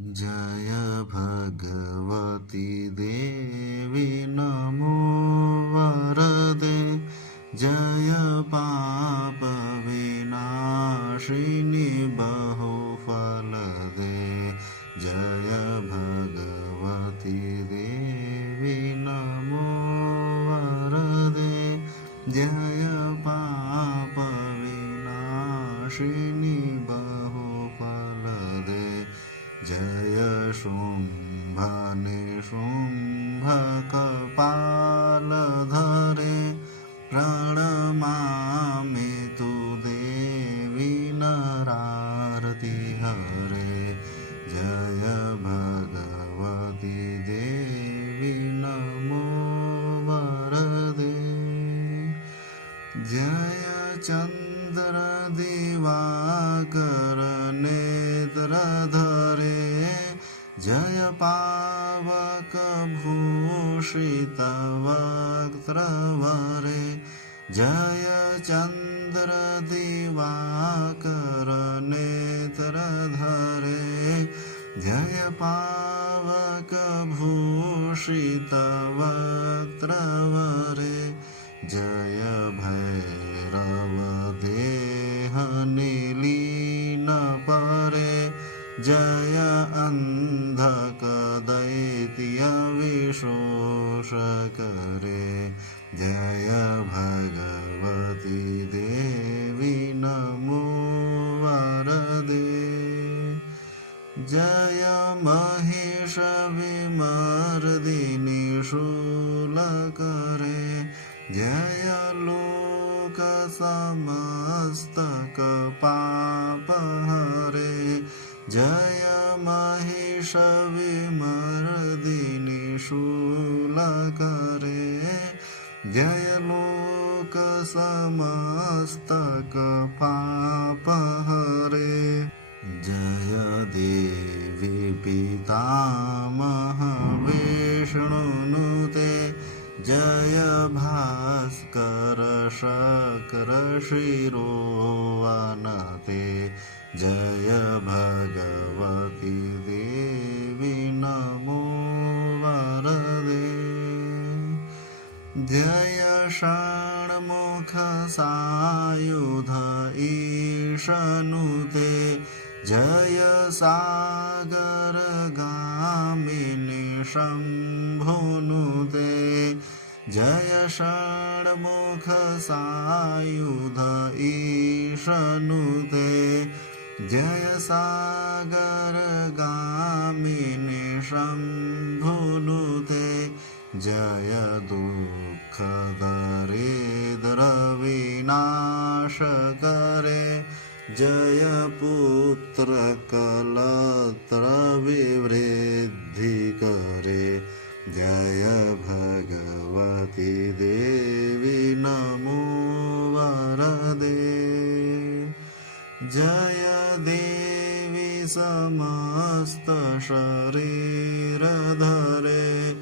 જય ભગવતી દેવી નમો વરદે જય પાપ વિનાશિની બહુ ફલદે જય ભગવતી દેવી નમો વરદે જય પાપ વિનાશિની બહુ जय शुम्भनिशुम्भकपालधरे प्रणमामि तु देवी नरारति हरे। जय भगवती देवी नमो वरदे। जय चन्द्रदिवाकर नेत्रधरे जय पावकभूषितवक्त्रवरे जय चन्द्रदिवाकर नेत्रधरे जय पावकभूषितवक्त्रवरे जय जय अन्धकदैत्यविशोषकरे जय भगवती देवी नमो वरदे। जय महिषविमर्दिनि शूलकरे जय लोकसमस्तकपापहरे शूलकरे जय लोकसमस्तकपापहरे जय देवी पितामह विष्णुनुते जय भास्कर शकर शिरोवनते। जय भगवती सायुध ईशनुते जय सागरगामिनि शम्भुनुते जय षण्मुख सायुध ईशनुते जय सागरगामिनि शम्भुनुते जय नाशकरे जयपुत्रकलत्र विवृद्धि करे जय भगवती देवी नमो वरदे। जय जयदेवि समस्तशरीरधरे।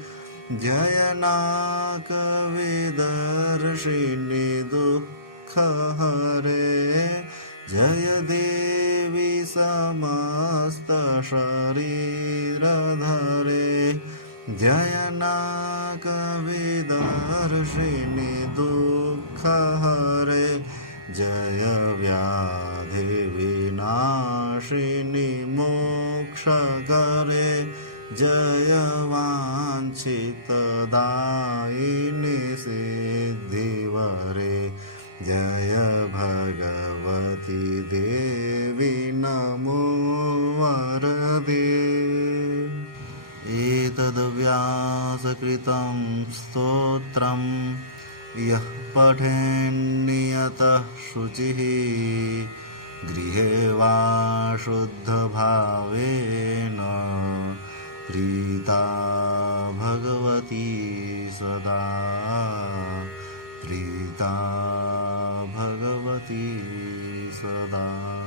जय नाकविदर्शिनि निदुप् दुःखहरे जय देवी समस्तशरीरधरे जय नाकविदर्शिनि दुःखहरे जय व्याधिविनाशिनि मोक्षकरे जय वाञ्छितदायिनि सिद्धिवरे जय भगवती देवी नमो वरदे। एतद्व्यासकृतं स्तोत्रं, यः पठेन्नियतः शुचिः, गृहे वा शुद्धभावेन। प्रीता भगवती सदा, प्रीता सदा